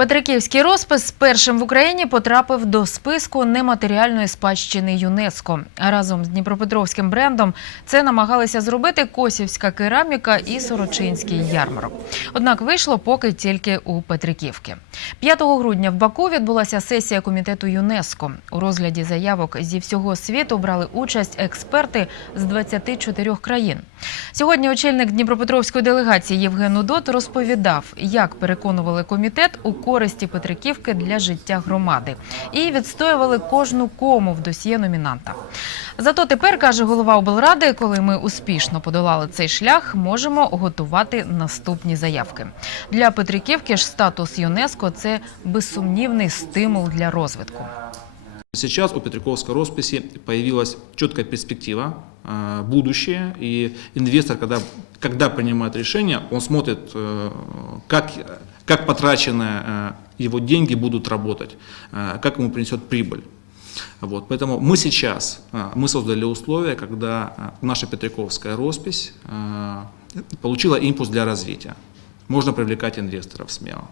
Петриківський розпис першим в Україні потрапив до списку нематеріальної спадщини ЮНЕСКО. Разом з Дніпропетровським брендом це намагалися зробити косівська кераміка і сорочинський ярмарок. Однак вийшло поки тільки у Петриківки. 5 грудня в Баку відбулася сесія комітету ЮНЕСКО. У розгляді заявок зі всього світу брали участь експерти з 24 країн. Сьогодні очільник Дніпропетровської делегації Євген Удот розповідав, як переконували комітет у користі Петриківки для життя громади і відстоювали кожну кому в досьє номінанта. Зато тепер, каже голова облради, коли ми успішно подолали цей шлях, можемо готувати наступні заявки. Для Петриківки ж статус ЮНЕСКО це безсумнівний стимул для розвитку. Сейчас у Петриковской росписи появилась четкая перспектива, будущее, и инвестор, когда, когда принимает решение, он смотрит, э, как, как потраченные э, его деньги будут работать, э, как ему принесет прибыль. Вот, поэтому мы сейчас, э, мы создали условия, когда э, наша Петриковская роспись э, получила импульс для развития. Можно привлекать инвесторов смело.